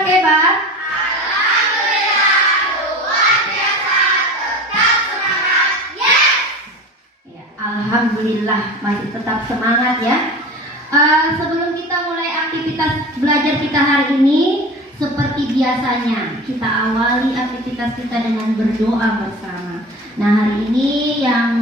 anak hebat? Alhamdulillah, luar biasa, tetap semangat, yes! Ya, alhamdulillah masih tetap semangat ya. Sebelum kita mulai aktivitas belajar kita hari ini, seperti biasanya kita awali aktivitas kita dengan berdoa bersama. Nah, hari ini yang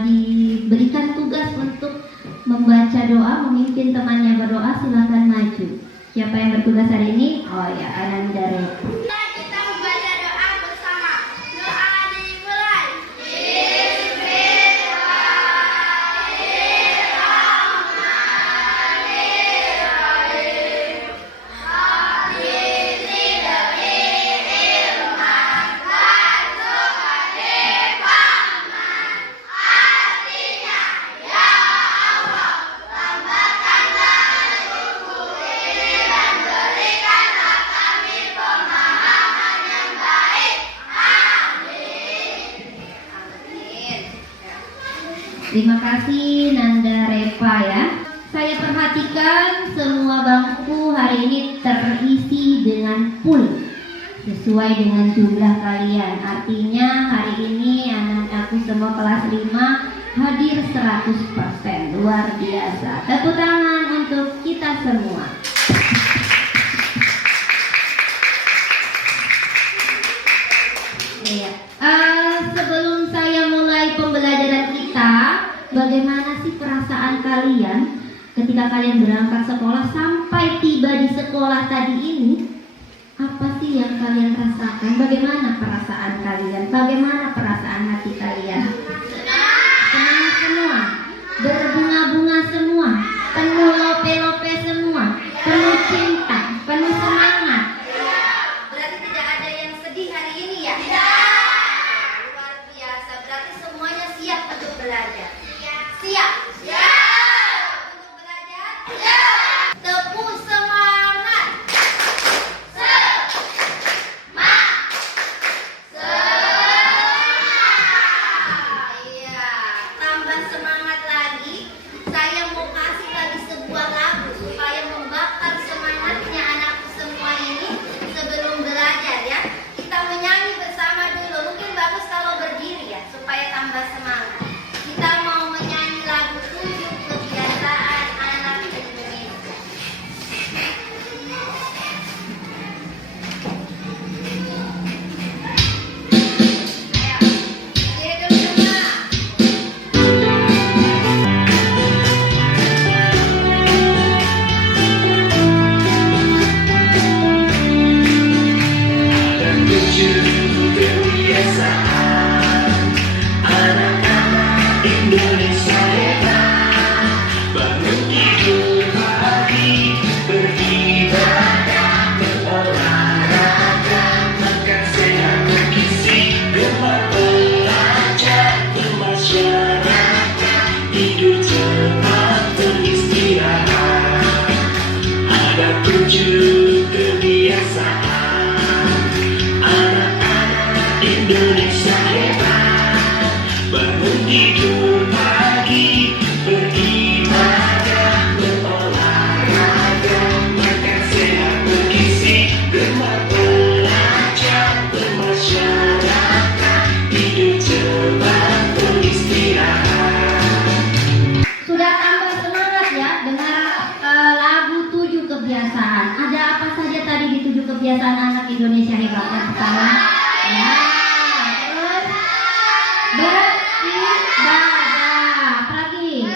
diberikan tugas untuk membaca doa, memimpin temannya berdoa, silakan maju. Siapa yang bertugas hari ini? Oh ya, Ananda Repa. Kita membaca doa bersama. Doa dimulai. Terima kasih Nanda Repa ya. Saya perhatikan semua bangku hari ini terisi dengan full sesuai dengan jumlah kalian. Artinya hari ini anak-anakku semua kelas 5 hadir 100%. Luar biasa. Tepuk tangan untuk kita semua. Iya. Sebelum saya mulai pembelajaran kita, bagaimana sih perasaan kalian ketika kalian berangkat sekolah sampai tiba di sekolah tadi ini? Apa sih yang kalian rasakan? Bagaimana perasaan kalian? Bagaimana perasaan hati kalian? Senang semua, berbunga-bunga semua, penuh lope-lope semua, penuh cinta, penuh semangat. Berarti tidak ada yang sedih hari ini ya? Luar biasa. Berarti semuanya siap untuk belajar. Siap. Untuk belajar. Tepuk semangat. Iya. Tambah semangat lagi. Saya mau kasih lagi sebuah lagu supaya membakar semangatnya anakku semua ini sebelum belajar ya. Kita menyanyi bersama dulu. Mungkin bagus kalau berdiri ya supaya tambah semangat. Kita mau menyanyi lagu 7 kebiasaan anak Indonesia. Ayo, hidup semua. Ada 7 kebiasaan anak-anak Indonesia hebat. Bangun tidur pagi, beribadah, berolahraga, makan sehat bergizi, gemar belajar, bermasyarakat, tidur cepat, beristirahat. Ada 7 kebiasaan anak-anak Indonesia hebat. Bangun tidur pagi, beribadah, berolahraga, makan sehat bergizi, gemar belajar, bermasyarakat, tidur cepat, beristirahat. Sudah tambah semangat ya dengan lagu 7 kebiasaan. Ada apa saja tadi di 7 kebiasaan anak Indonesia hebat? Yang pertama, ya, terus beribadah. Apalagi?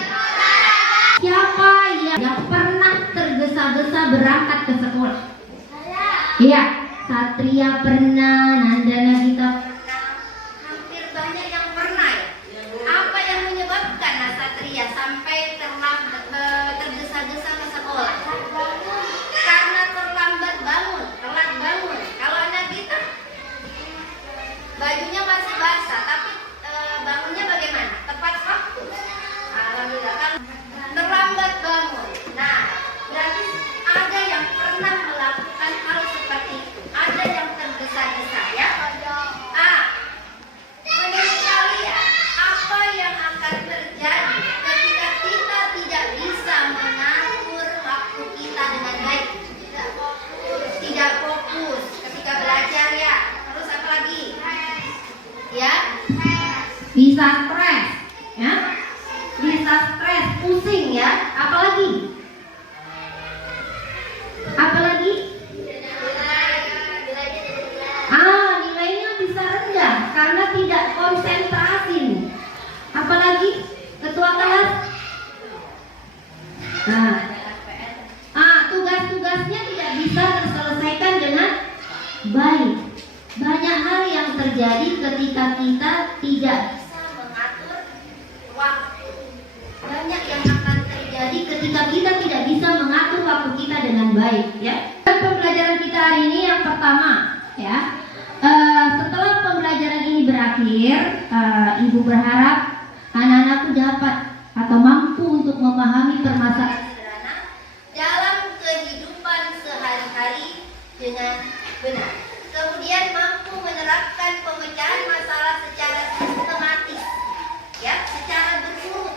Siapa yang pernah tergesa-gesa berangkat ke sekolah? Iya, Satria pernah, Nanda Nagita. Hampir banyak yang pernah ya. Apa yang menyebabkan Satria sampai tergesa-gesa ke sekolah? Karena terlambat bangun, telat bangun. Kalau anak kita bajunya masih basah, tapi bangunnya bagaimana? Tepat waktu. Alhamdulillah. Kalau terlambat bangun. Nah, berarti ada yang pernah melakukan hal seperti itu. Ada yang tergesa-gesa ya. bisa stres, ya, bisa stres, pusing, ya. Apalagi? Apalagi? Nilainya bisa rendah karena tidak konsentrasi. Apalagi? Ketua kelas? Tugas-tugasnya tidak bisa terselesaikan dengan baik. Banyak hal yang terjadi ketika kita tidak Bisa mengatur waktu. banyak yang akan terjadi ketika kita tidak bisa mengatur waktu kita dengan baik, ya. Pembelajaran kita hari ini yang pertama, ya. Setelah pembelajaran ini berakhir, Ibu berharap anak-anakku dapat atau mampu untuk memahami permasalahan Sederhana dalam kehidupan sehari-hari dengan benar. Kemudian mampu menerapkan pemecahan masalah secara sistematis, ya, secara berurut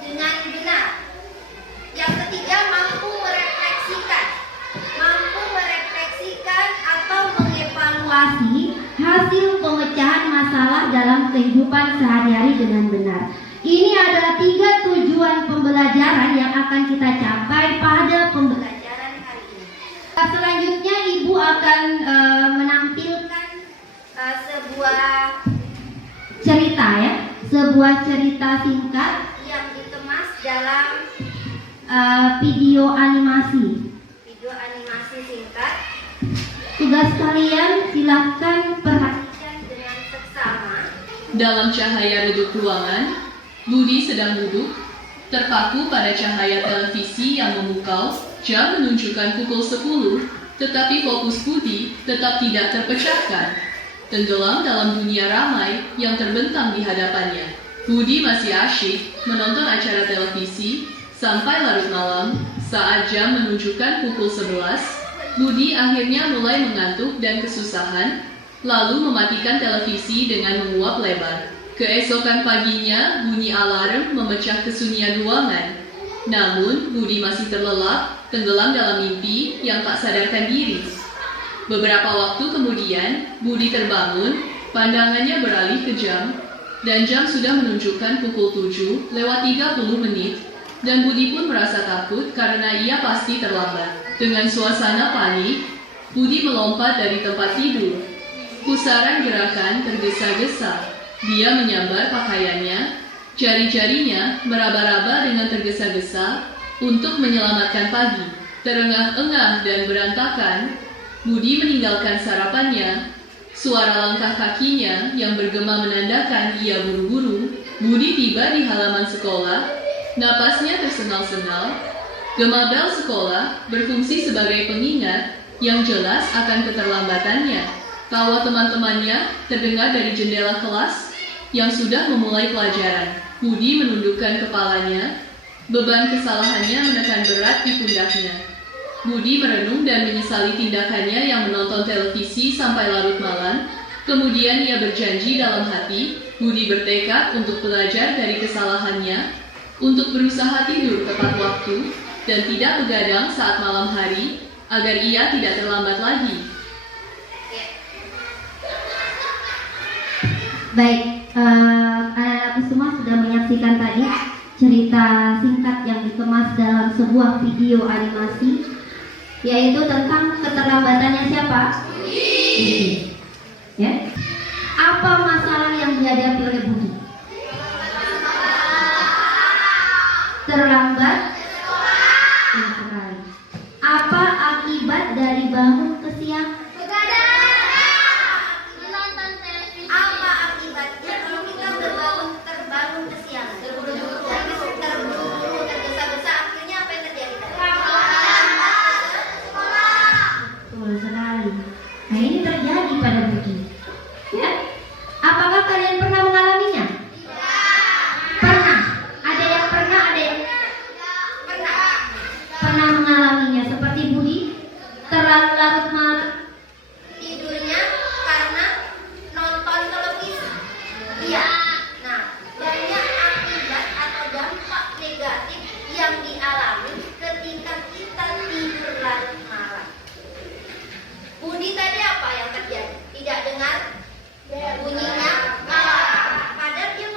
dengan benar. Yang ketiga, mampu merefleksikan atau mengevaluasi hasil pemecahan masalah dalam kehidupan sehari-hari dengan benar. Ini adalah 3 tujuan pembelajaran yang akan kita capai pada pembelajaran hari ini. Selanjutnya Ibu akan menampilkan Sebuah cerita, ya, sebuah cerita singkat yang dikemas dalam video animasi. video animasi singkat. Tugas kalian silahkan perhatikan dengan seksama. Dalam cahaya redup ruangan, Budi sedang duduk, terpaku pada cahaya televisi yang memukau. Jam menunjukkan pukul 10, tetapi fokus Budi tetap tidak terpecahkan. Tenggelam dalam dunia ramai yang terbentang di hadapannya. Budi masih asyik menonton acara televisi sampai larut malam. Saat jam menunjukkan pukul 11, Budi akhirnya mulai mengantuk dan kesusahan, lalu mematikan televisi dengan menguap lebar. Keesokan paginya, bunyi alarm memecah kesunyian ruangan. Namun, Budi masih terlelap, tenggelam dalam mimpi yang tak sadarkan diri. Beberapa waktu kemudian, Budi terbangun, pandangannya beralih ke jam, dan jam sudah menunjukkan pukul 7:30, dan Budi pun merasa takut karena ia pasti terlambat. Dengan suasana panik, Budi melompat dari tempat tidur. Pusaran gerakan tergesa-gesa. Dia menyambar pakaiannya, jari-jarinya meraba-raba dengan tergesa-gesa untuk menyelamatkan pagi. Terengah-engah dan berantakan, Budi meninggalkan sarapannya. Suara langkah kakinya yang bergema menandakan ia buru-buru. Budi tiba di halaman sekolah, napasnya tersengal-sengal. Gema bel sekolah berfungsi sebagai pengingat yang jelas akan keterlambatannya. Tawa teman-temannya terdengar dari jendela kelas yang sudah memulai pelajaran. Budi menundukkan kepalanya, beban kesalahannya menekan berat di pundaknya. Budi merenung dan menyesali tindakannya yang menonton televisi sampai larut malam. Kemudian ia berjanji dalam hati, Budi bertekad untuk belajar dari kesalahannya, untuk berusaha tidur tepat waktu, dan tidak begadang saat malam hari, agar ia tidak terlambat lagi. Baik, anak-anakku semua sudah menyaksikan tadi cerita singkat yang dikemas dalam sebuah video animasi, yaitu tentang keterlambatannya siapa? Budi. Ya. Apa masalah yang dihadapi oleh Budi? Terlambat? Ya, sekali. Apa akibat dari bangun kesiangan? Apa akibatnya kalau kita terbangun kesiangan? Terburu-buru, tergesa-gesa, akhirnya apa yang terjadi? Betul sekali. Nah, ini terjadi pada Budi. Ya. Apakah kalian pernah mengalaminya? Pernah. Ada yang pernah, ada yang pernah mengalaminya seperti Budi, terlalu larut malam. Tidurnya karena nonton televisi. Iya. Nah, banyak akibat atau dampak negatif yang dialami ketika kita tidur larut malam. Budi tadi apa yang terjadi? Tidak dengar bunyinya alarm. Padahal dia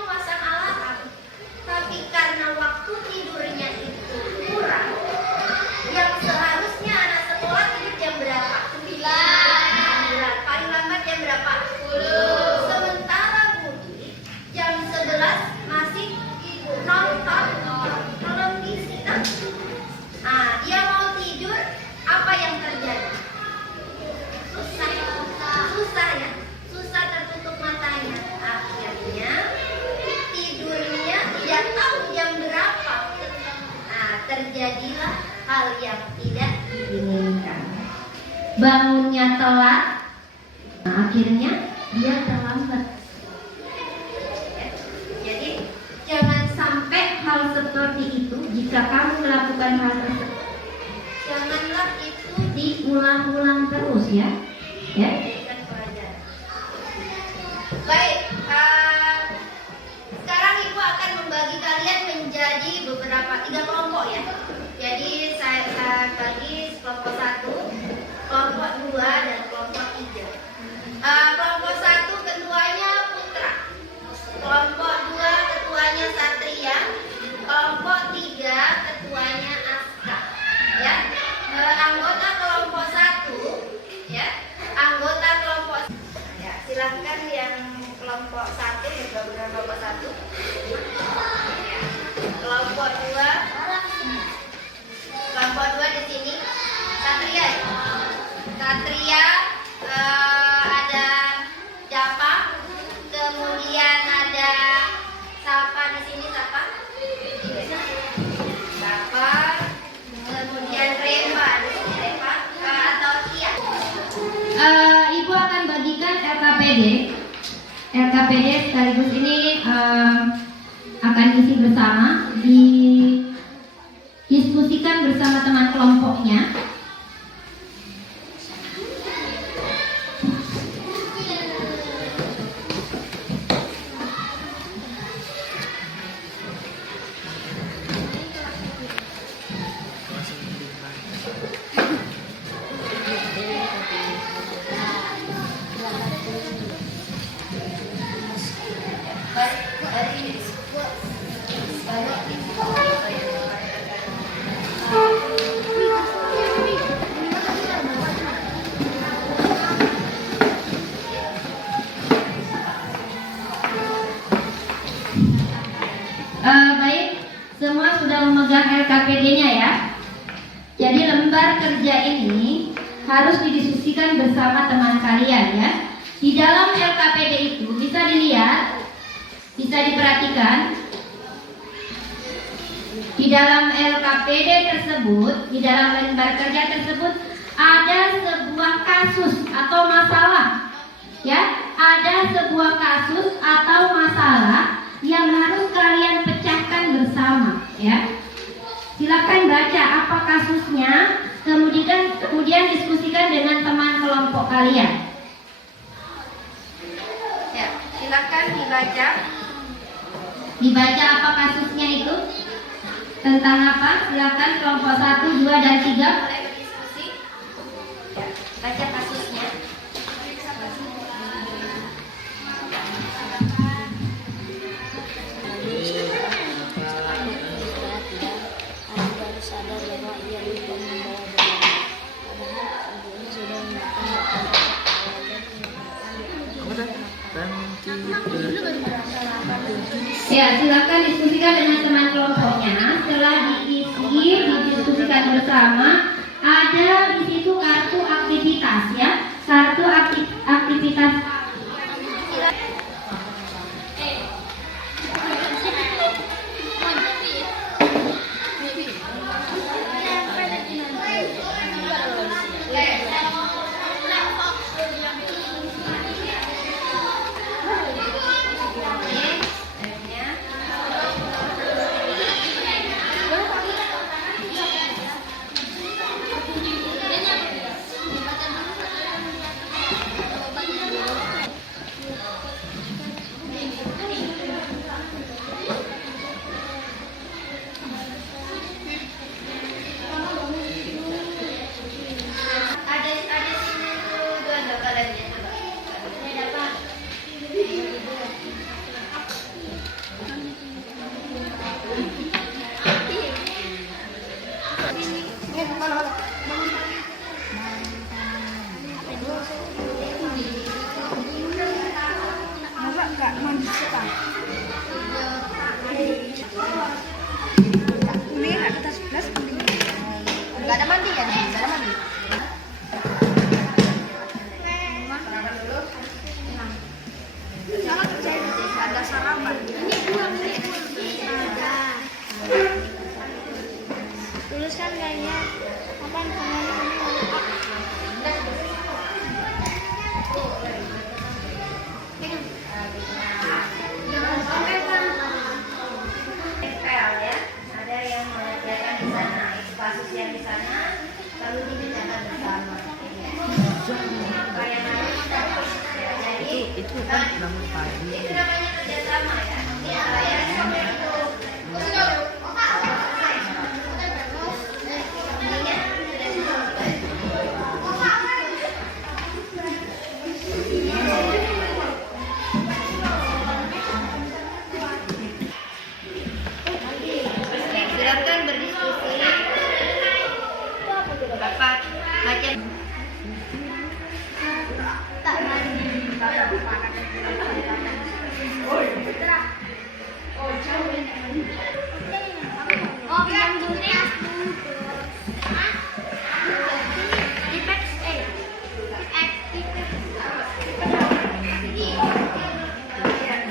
bangunnya telat, nah, akhirnya dia terlambat. Jadi Jangan sampai hal seperti itu jika kamu melakukan hal tersebut. janganlah itu Diulang-ulang terus ya. Ya. dijadikan pelajaran. Baik, sekarang Ibu akan membagi kalian menjadi beberapa 3 kelompok ya. Jadi saya bagi kelompok 1, kelompok 2, dan kelompok 3. Kelompok 1 ketuanya Putra, kelompok 2 ketuanya Satria, kelompok 3 ketuanya Aska. Ya, anggota kelompok 1, ya, anggota kelompok. Ya, silahkan yang kelompok 1 bergabung dengan kelompok 1. Ya, kelompok 2. Kelompok 2 di sini Satria. Satria ada Japa, kemudian ada siapa di sini siapa? Japa, kemudian Reva di sini Reva atau Tia. Ibu akan bagikan LKPD sekaligus ini akan diisi bersama, didiskusikan bersama teman kelompoknya. Baik, semua sudah memegang LKPD-nya ya. Jadi lembar kerja ini harus didiskusikan bersama teman kalian ya. Di dalam LKPD itu bisa dilihat, bisa diperhatikan. Di dalam LKPD tersebut, di dalam lembar kerja tersebut ada sebuah kasus atau masalah. Ya, ada sebuah kasus atau masalah yang harus kalian pecahkan bersama ya. Silakan baca apa kasusnya, kemudian diskusikan dengan teman kelompok kalian. Ya, silakan dibaca. Dibaca apa kasusnya itu? Tentang apa? Silakan kelompok 1, 2, dan 3. Mulai berdiskusi. Ya, baca kasusnya. baru sadar bahwa ia lupa membawa bekal. Padahal ibunya sudah menyiapkan Ya, silakan diskusikan dengan teman kelompoknya. Setelah didiskusikan bersama, ada di situ kartu aktivitas ya. Kartu aktivitas. Ada sini tuh dua gambarannya coba. Ini ada apa? Enggak ada mandi ya? Enggak ada mandi. Ada sarapan. Ini dua menit. Ada. Tuliskan kayaknya apa namanya? Itu namanya kerjasama ya. Ini apa ya? Silakan berdiskusi. Bapak baca. Oh, yang dunia.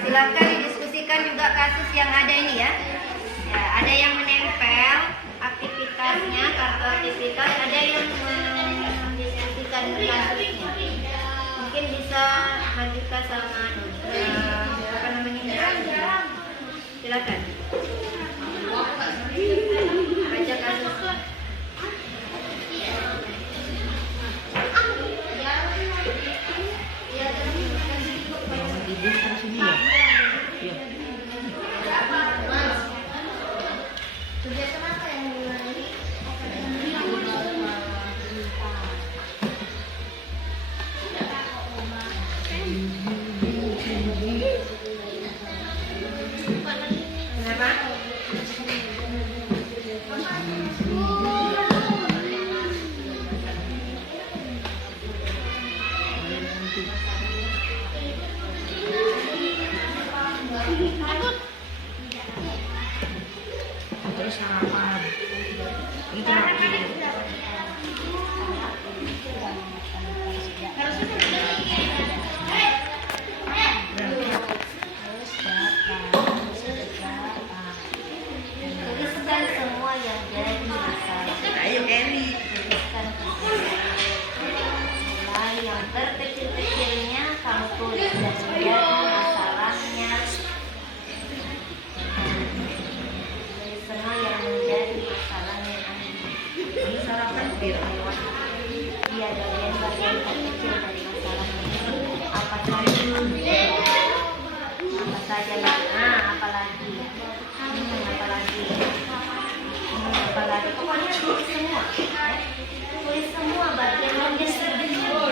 Silakan didiskusikan juga kasus yang ada ini ya. Ya, ada yang menempel aktivitasnya, kartu aktivitas, ada yang mendiskusikan kasusnya. Mungkin bisa Handika sama apa namanya? Silakan. Baca kasusnya. Kerjasama apa yang dimulai? Kenapa? Terus sarapan itu Tuliskan semua yang jadi masalah. ayo Kelly. Tuliskan mulai yang terkecil-kecilnya kamu tulis dan menjadi masalahnya. Dari semua yang menjadi masalahnya Ini sarapan bir. Iya, bagian-bagian terkecil dari masalahnya. Apa saja? Apa saja lah? Apalagi? Apalagi? Apalagi? Pokoknya tulis semua. Ya. Tulis semua bagian-bagian terkecil.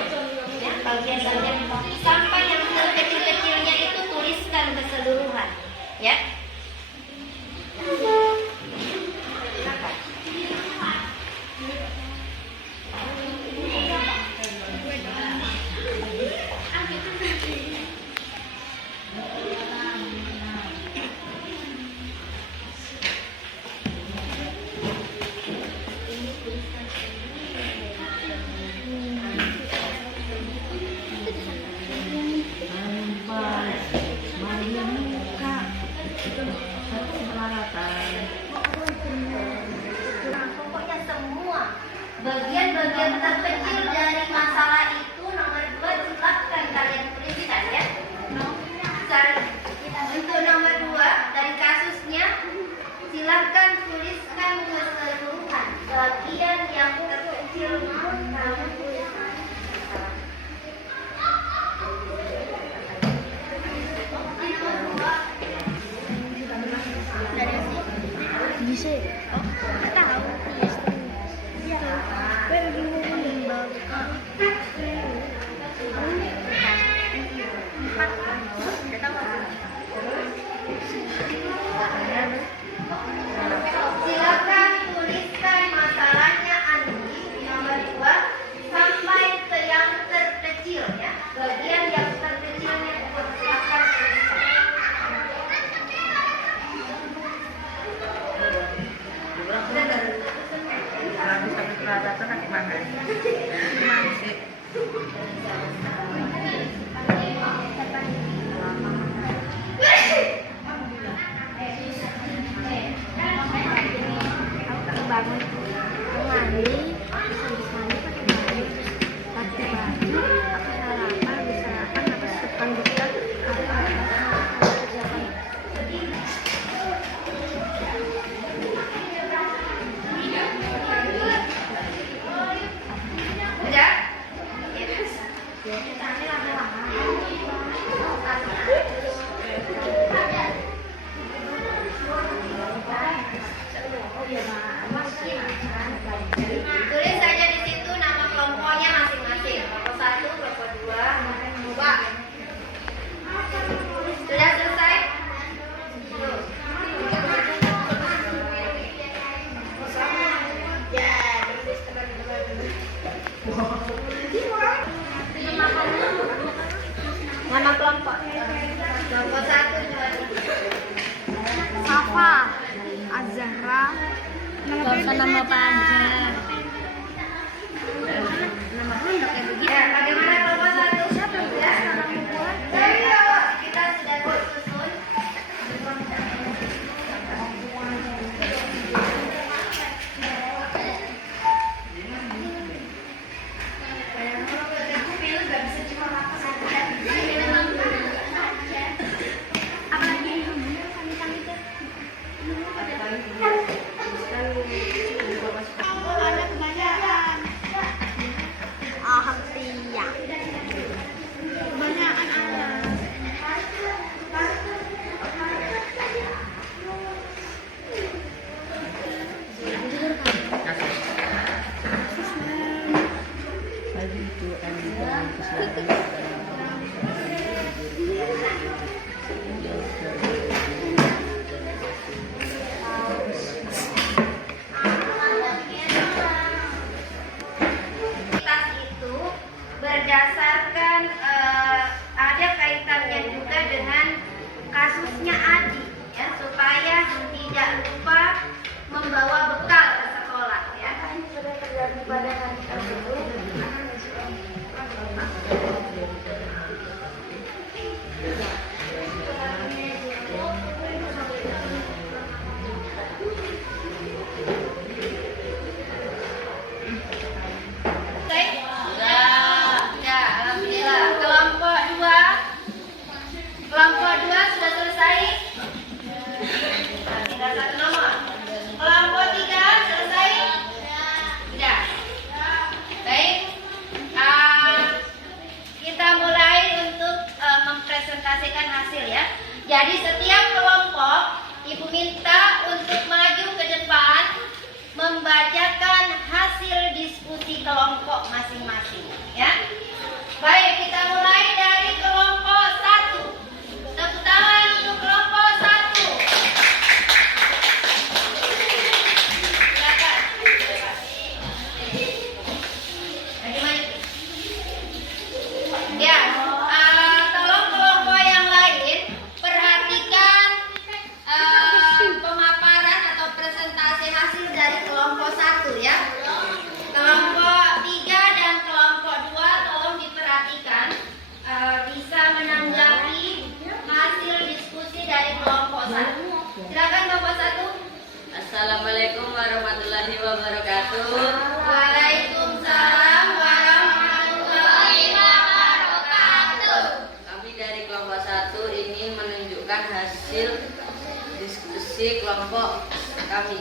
Ya, bagian-bagian sampai yang terkecil-kecilnya itu tuliskan keseluruhan. Ya. Silakan. Bukan nama panjang. Nama pendek kayak begitu. Ya, bagaimana kelompok satu? Ya, dari awal kita sudah disusun. Aktivitas itu berdasarkan ada kaitannya juga dengan kasusnya Adi, ya, supaya tidak lupa membawa bekal ke sekolah, ya. Sudah terjadi pada hari tersebut. Ya, alhamdulillah. Kelompok 2 sudah selesai. Nah, tinggal satu nomor. Kelompok 3 selesai? Sudah. Baik. Kita mulai untuk mempresentasikan hasil, ya. Jadi setiap kelompok Ibu minta untuk maju ke depan membacakan hasil diskusi kelompok masing-masing, ya. Baik, kita mulai dari kelompok 1. Tepuk tangan untuk kelompok 1. Silakan. Maju. Ya, tolong kelompok yang lain perhatikan pemaparan atau presentasi hasil dari kelompok 1, ya. Kelompok 3 dan kelompok 2 tolong diperhatikan, bisa menanggapi hasil diskusi dari kelompok 1. Silakan kelompok 1. Assalamualaikum warahmatullahi wabarakatuh. Waalaikumsalam warahmatullahi wabarakatuh. Kami dari kelompok 1 ingin menunjukkan hasil diskusi kelompok kami.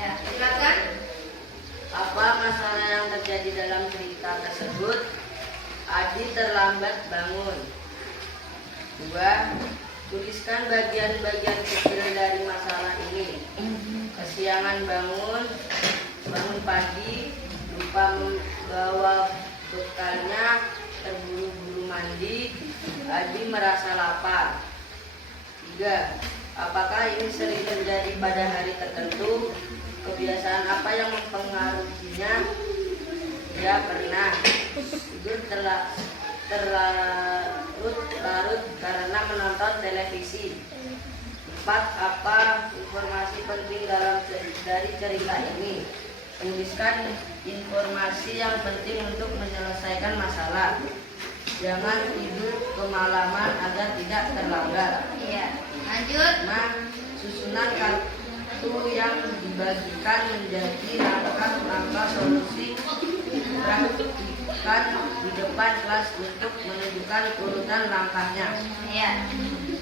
Ya, silakan. Apa masalah yang terjadi dalam cerita tersebut? Adi terlambat bangun. 2. Tuliskan bagian-bagian kecil dari masalah ini. Kesiangan bangun pagi, lupa membawa bekalnya, terburu-buru mandi, Adi merasa lapar. 3. Apakah ini sering terjadi pada hari tertentu? Kebiasaan apa yang mempengaruhinya? Ya, pernah tidur terlarut karena menonton televisi. 4. Apa informasi penting dari cerita ini? Tuliskan informasi yang penting untuk menyelesaikan masalah. Jangan tidur kemalaman agar tidak terlambat. Iya, lanjut. 5. Susunan kartu yang dibagikan menjadi langkah-langkah solusi praktikan di depan kelas untuk menunjukkan urutan langkahnya. Ya.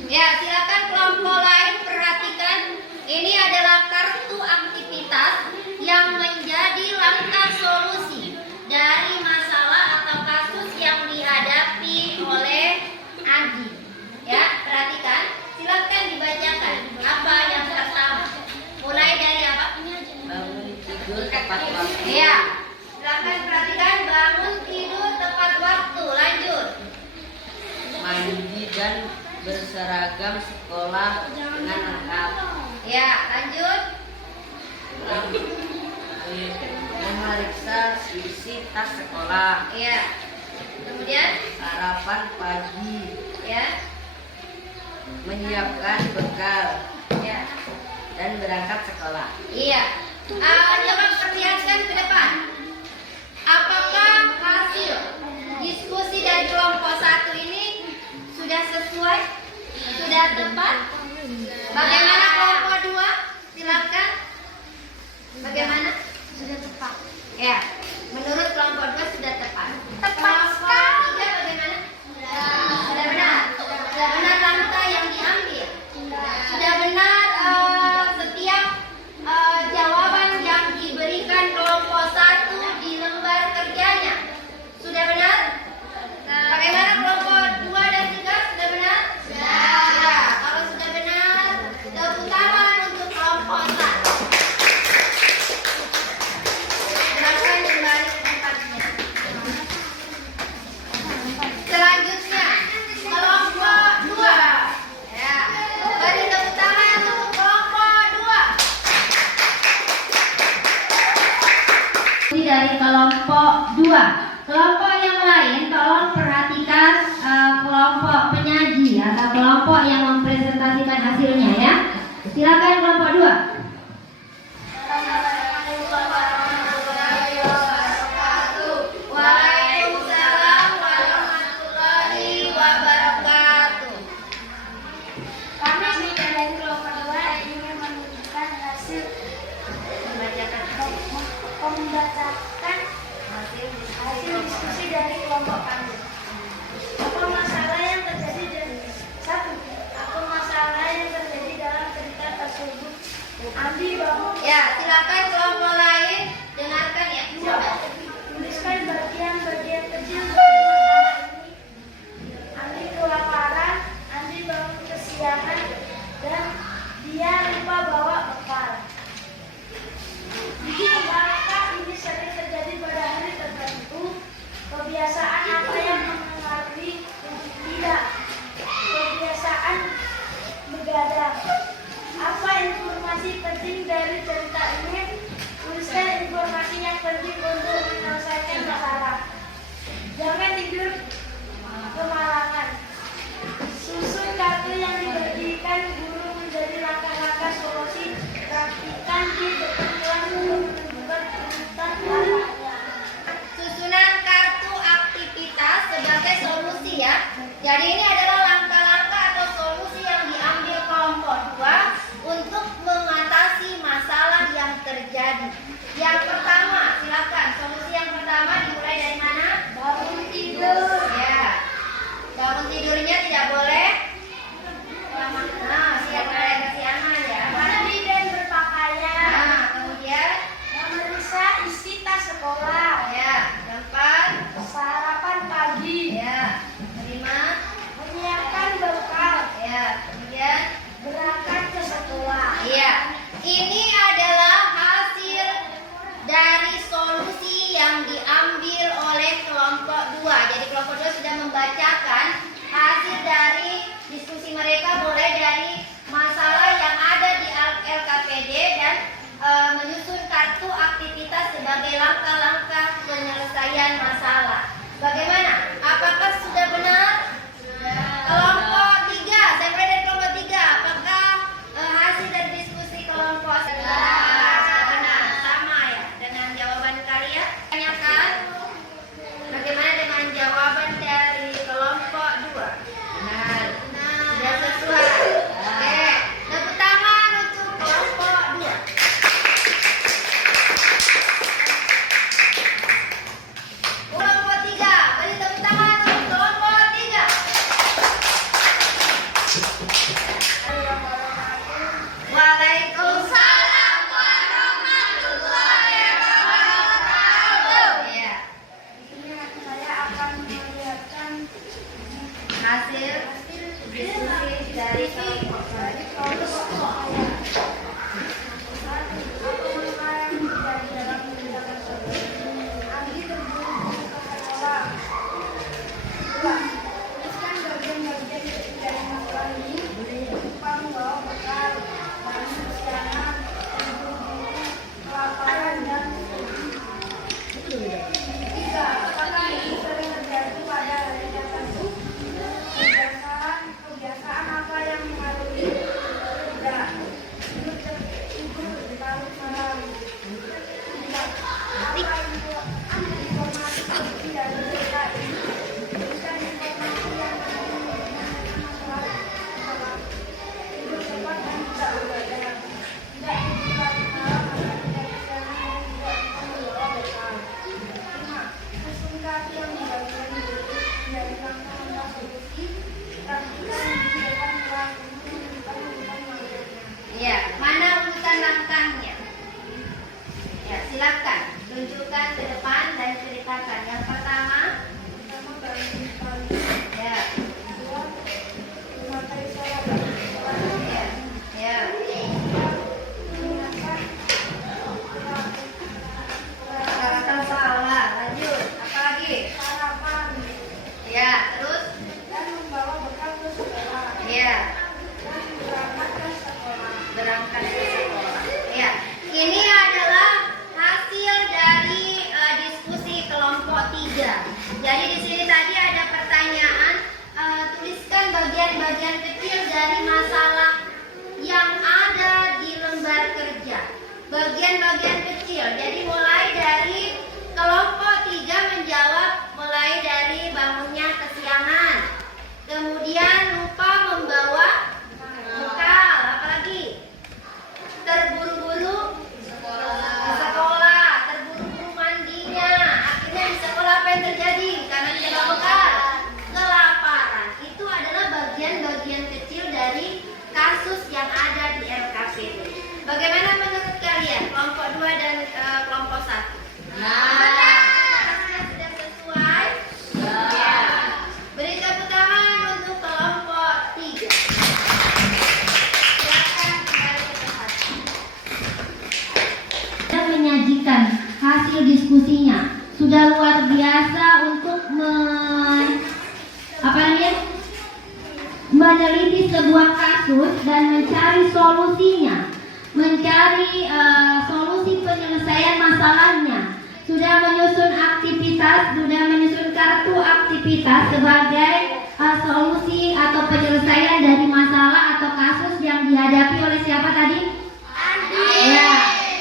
Ya, silakan kelompok lain perhatikan. Ini adalah kartu aktivitas yang menjadi langkah solusi dari masalah atau kasus yang dihadapi oleh Adi. Ya, perhatikan. Silakan dibacakan. Apa yang pertama? Mulai dari apa? Bangun tidur tepat waktu. Ya. Silakan perhatikan, bangun tidur tepat waktu. Lanjut. Mandi dan berseragam sekolah dengan lengkap. Ya, lanjut. Memeriksa isi tas sekolah. Ya. Kemudian, Sarapan pagi. ya. Menyiapkan bekal Ya. dan berangkat sekolah. Iya. Coba perlihatkan ke depan. Apakah hasil diskusi dari kelompok 1 ini sudah sesuai? Sudah tepat? Bagaimana kelompok 2? Silakan. Bagaimana? Sudah tepat. Ya, menurut kelompok 2 sudah tepat. Tepat sekali. Kelompok 3 bagaimana? Sudah benar. Sudah benar langkah yang diambil. Sudah benar setiap jawaban yang diberikan kelompok 1 di lembar kerjanya. Sudah benar? Bagaimana kelompok 2 dan 3? Sudah benar? Sudah. Kalau sudah benar, tepuk tangan untuk kelompok 1. Silakan kembali ke tempatnya. Selanjutnya, kelompok 2. Ya, beri tepuk tangan untuk kelompok 2. Dari kelompok 2. Kelompok yang lain tolong perhatikan kelompok penyaji atau kelompok yang mempresentasikan hasilnya ya. Silakan kelompok 2. Waalaikumsalam warahmatullahi wabarakatuh. Kami dari kelompok 2 ingin menunjukkan hasil membacakan hasil diskusi dari kelompok kami. Apa masalah yang terjadi dalam cerita tersebut? Andi bangun. Ya, silakan kelompok lain dengarkan ya. Tuliskan bagian-bagian kecil dari masalah ini. Andi kelaparan, Andi bangun kesiangan, dan dia lupa bawa bekal. Apakah ini sering terjadi pada hari tertentu? Kebiasaan apa yang mempengaruhi untuk tidak? Kebiasaan begadang. Apa informasi penting dari cerita ini? Tuliskan informasi yang penting untuk menyelesaikan masalah. Jangan tidur kemalangan. Susun kartu yang dibagikan guru menjadi langkah-langkah solusi. Praktikan di pertemuan untuk menentukan urutan langkahnya. Susunan kartu aktivitas sebagai solusi ya. Jadi ini adalah langkah-langkah atau solusi yang diambil kelompok 2 untuk mengatasi masalah yang terjadi. Yang pertama, silakan. Solusi yang pertama dimulai dari mana? Bangun tidur. Ya. Bangun tidurnya tidak boleh. Nah, siapa yang kesiangan ya? Mandi dan berpakaian. Nah, kemudian Memeriksa isi tas sekolah. ya, keempat, Sarapan pagi. ya, kelima, Menyiapkan bekal. ya, kemudian Berangkat ke sekolah. iya. Ini adalah hasil dari solusi yang diambil oleh kelompok 2. Jadi kelompok 2 sudah membacakan hasil dari diskusi mereka mulai dari masalah yang ada di LKPD dan menyusun kartu aktivitas sebagai langkah-langkah penyelesaian masalah. Bagaimana? Apakah sudah benar? Kelompok 3, saya mulai dari kelompok 3. Apakah hasil dari diskusi kelompok sudah benar? Sama ya dengan jawaban kalian? Tanyakan bagaimana dengan jawaban dari kelompok 2? Benar. Sudah sesuai. Oke, tepuk tangan untuk kelompok 2. Kelompok 3, beri tepuk tangan untuk kelompok 3. Waalaikumsalam warahmatullahi wabarakatuh. Ya, Ini saya akan melihatkan hasil diskusi dari kelompok dari kelompok saya. Apa masalah yang terjadi dalam cerita tersebut? Andi terburu-buru ke sekolah. 2. Tuliskan bagian-bagian kecil dari masalah ini. Lupa membawa bekal. Bangun kesiangan. Terburu-buru. Kelaparan dan 3. Apakah ini sering terjadi pada hari tertentu? Kebiasaan apa yang mengaruhi Jadi di sini tadi ada pertanyaan, tuliskan bagian-bagian kecil dari masalah yang ada di lembar kerja. Bagian-bagian kecil. Jadi mulai dari kelompok 3 menjawab mulai dari bangunnya kesiangan. Kemudian lupa membawa bekal, apalagi? Terburu-buru ke sekolah, terburu-buru mandinya. Akhirnya di sekolah apa yang terjadi? Karena tidak bawa bekal. Kelaparan. Itu adalah bagian-bagian kecil dari kasus yang ada di LKPD. Bagaimana menurut kalian? Kelompok 2 dan kelompok 1? Sudah sesuai? Ya. Beri tepuk tangan untuk kelompok 3. Silakan kembali ke tempat. Dan menyajikan hasil diskusinya sudah luar biasa untuk meneliti sebuah kasus dan mencari solusinya, mencari solusi penyelesaian masalahnya. Sudah menyusun aktivitas, sudah menyusun kartu aktivitas sebagai solusi atau penyelesaian dari masalah atau kasus yang dihadapi oleh siapa tadi? Ya,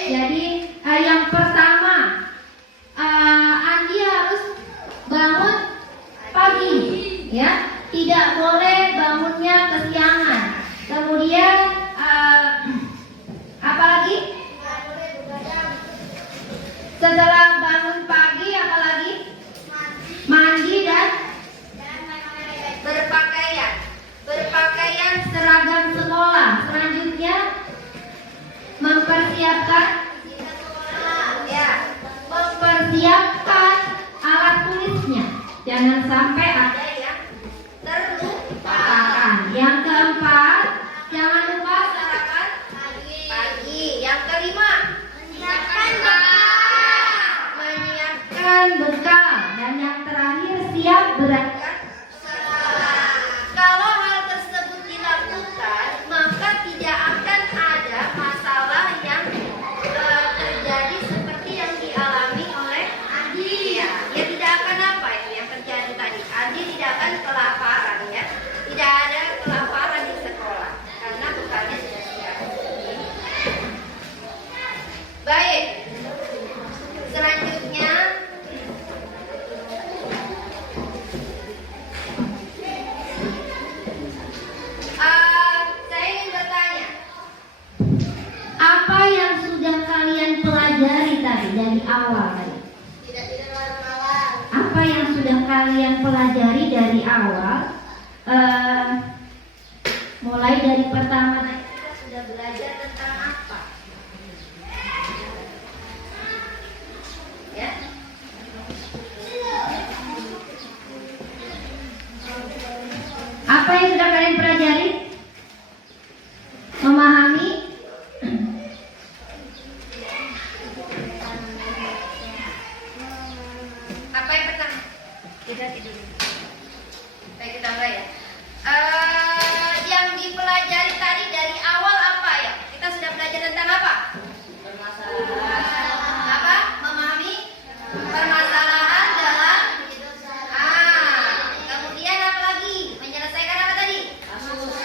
jadi yang pertama, Andi harus bangun pagi, ya, tidak boleh bangunnya kesiangan. Kemudian apa lagi? Setelah bangun pagi apa lagi? Mandi dan Berpakaian. berpakaian seragam sekolah. Selanjutnya mempersiapkan mempersiapkan alat tulisnya. Jangan sampai ada yang terlupakan. Yang keempat, jangan lupa sarapan pagi. Yang kelima, menyiapkan bekal. Dan yang terakhir, siap berangkat. Kalau hal tersebut dilakukan, maka tidak akan ada masalah yang terjadi seperti yang dialami oleh Andi. Ya, tidak akan apa itu yang terjadi tadi. Andi tidak akan kelaparan, ya. Tidak ada kelaparan di sekolah karena bekalnya sudah siap. Baik. Selanjutnya saya ingin bertanya, Apa yang sudah kalian pelajari tadi dari awal tadi? tidak malam-malam. Apa yang sudah kalian pelajari dari awal? Mulai dari pertama tadi kita sudah belajar tentang apa? Ya. Apa yang sudah kalian pelajari? Memahami? Apa yang pertama? Tidak tidur. Baik, kita mulai ya. Yang dipelajari tadi dari awal apa ya? Kita sudah belajar tentang apa? Apa? Memahami permasalahan dalam kemudian apa lagi? Menyelesaikan apa tadi?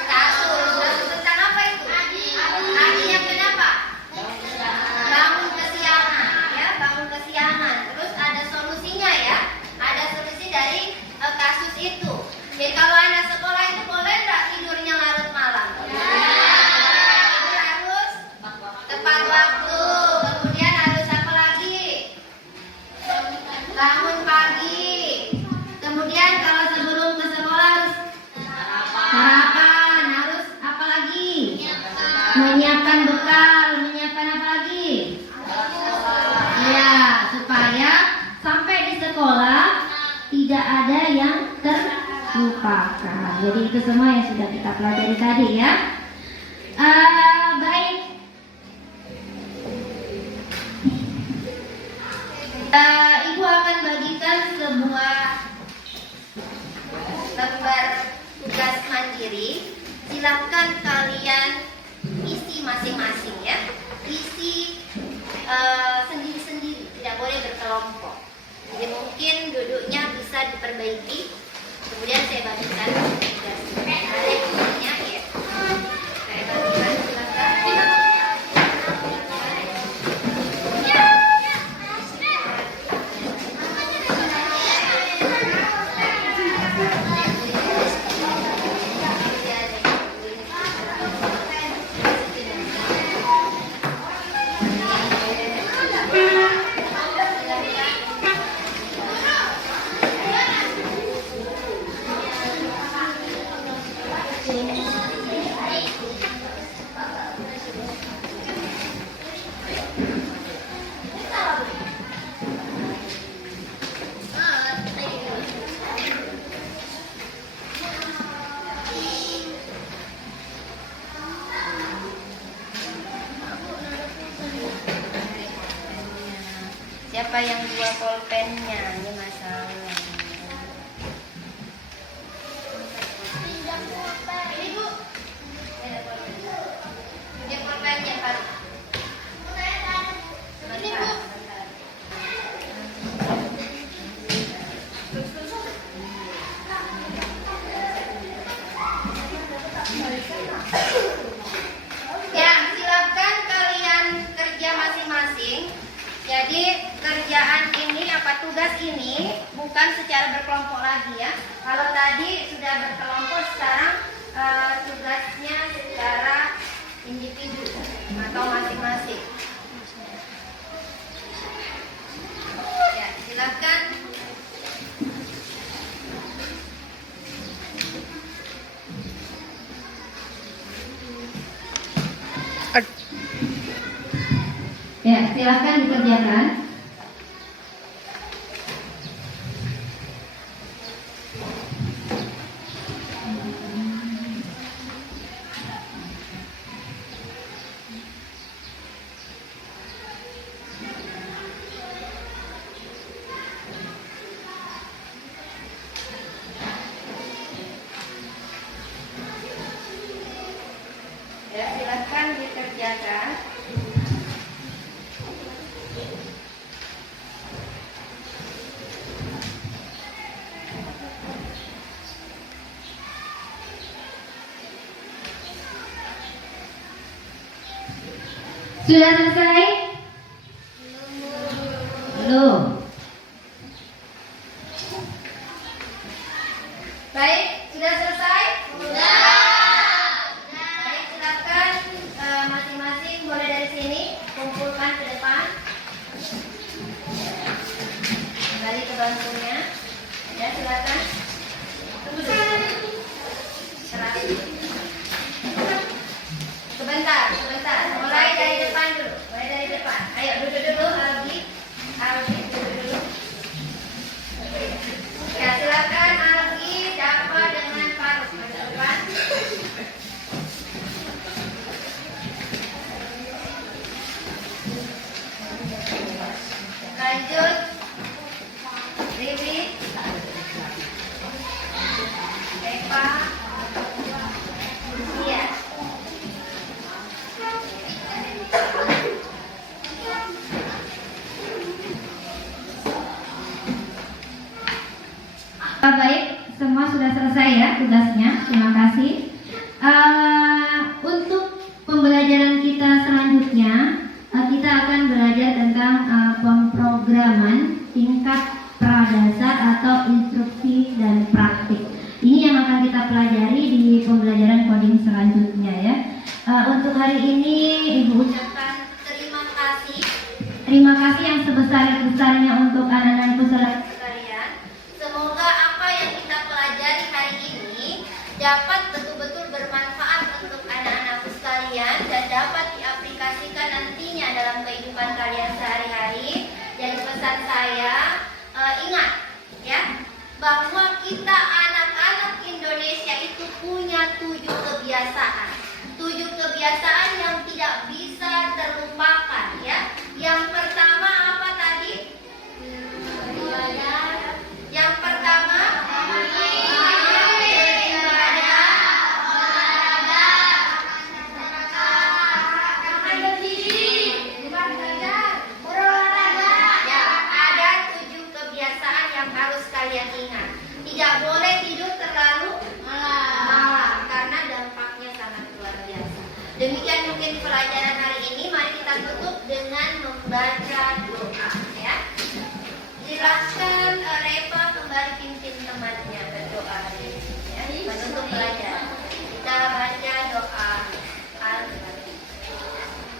Kasus tentang apa itu? Tadi yang kenapa? Bangun kesiangan, ya, bangun kesiangan. Terus ada solusinya, ya. Ada solusi dari kasus itu. Jadi kalau anak sekolah itu boleh nggak tidurnya larut malam? Tidur harus tepat waktu. Kemudian harus apa lagi? Bangun pagi. Kemudian kalau sebelum ke sekolah harus sarapan. Harus apa lagi? Menyiapkan bekal. Menyiapkan apa lagi? Ya, supaya sampai di sekolah tidak ada yang terlupakan. Jadi itu semua yang sudah kita pelajari tadi, ya. Baik. Ibu akan bagikan sebuah lembar tugas mandiri. Silakan kalian isi masing-masing, ya. Isi sendiri-sendiri, tidak boleh berkelompok. Jadi mungkin duduknya bisa bisa diperbaiki. Kemudian saya bagikan tugasnya. Lekturnya ya. Saya bagikan, silakan. Siapa yang jual pulpennya? Ini masalah. Ini Bu. Ini pulpennya Pak. Ini Bu. Ya, silakan kalian kerja masing-masing. Jadi kerjaan ini tugas ini bukan secara berkelompok lagi ya. Kalau tadi sudah berkelompok, sekarang tugasnya secara individu atau masing-masing. Ya, silakan. Ya, silakan dikerjakan. Ya, silakan dikerjakan. Sudah selesai? Belum. Baik, sudah selesai? Sudah. Baik, silakan masing-masing boleh dari sini kumpulkan ke depan. Kembali ke bangkunya. Ya, silakan. Tunggu dulu. Sebentar. Mulai dari depan dulu. Ayo duduk dulu, Algi. Duduk dulu. Ya, silakan Algi, Dapa dengan Faruk ke depan. Lanjut, Riwi, Eva, Iya. Baik, semua sudah selesai ya tugasnya. Terima kasih. Untuk pembelajaran kita selanjutnya, kita akan belajar tentang pemrograman tingkat pradasar atau instruksi dan praktik. Ini yang akan kita pelajari di pembelajaran coding selanjutnya ya. Untuk hari ini Ibu ucapkan Terima kasih. terima kasih yang sebesar-besarnya untuk anak-anakku Sekalian, semoga apa yang kita pelajari hari ini dapat betul-betul bermanfaat untuk anak-anakku sekalian dan dapat diaplikasikan nantinya dalam kehidupan kalian sehari-hari. Dan pesan saya, ingat ya, bahwa kita anak-anak Indonesia itu punya 7 kebiasaan. 7 kebiasaan yang tidak bisa terlupakan ya. Yang pertama apa tadi? Yang pertama ya, ada 7 kebiasaan yang harus kalian ingat. Tidak boleh tidur terlalu malam karena dampaknya sangat luar biasa. Demikian mungkin pelajaran hari ini. Mari kita tutup dengan membaca doa ya. Silakan Reva kembali pimpin temannya berdoa hari ini ya. Menutup pelajaran. Kita baca doa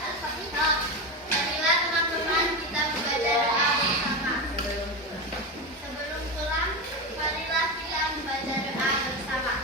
Al-Fatihah. Marilah teman-teman kita membaca doa bersama. Sebelum pulang, marilah kita membaca doa bersama.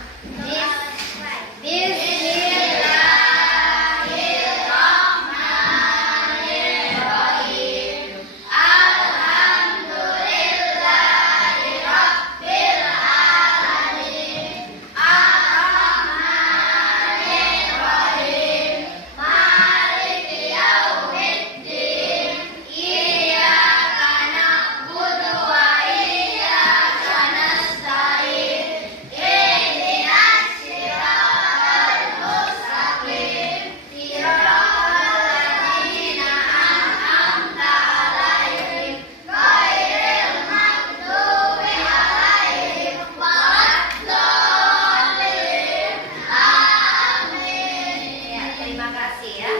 Bismillahirrahmanirrahim. Alhamdulillahirabbil alamin. Ar-Rahmanirrahim. Maliki yaumiddin. Iyyaka na'budu wa iyyaka nasta'in. Ihdinas siratal mustaqim. Siratal ladzina an'amta 'alaihim ghairil maghdubi 'alaihim waladdallin. Amin. Ya, terima kasih ya.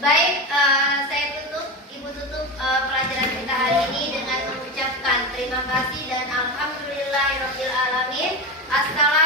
Baik, saya tutup, Ibu tutup pelajaran kita hari ini dengan mengucapkan terima kasih dan alhamdulillahirabbil alamin. Assalamualaikum